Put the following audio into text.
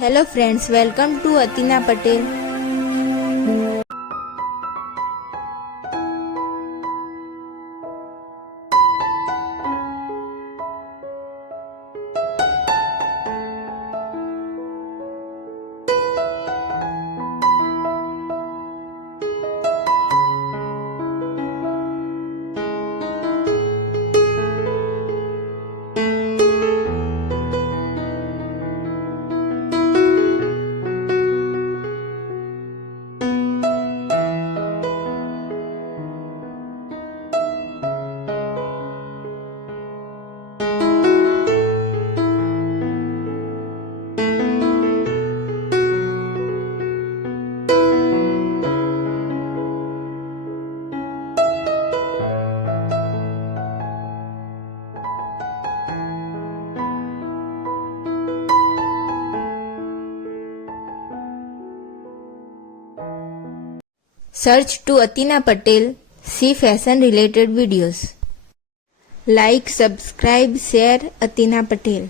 Hello friends, welcome to Atina Patel. Search to Atina Patel, see fashion related videos. Like, subscribe, share Atina Patel.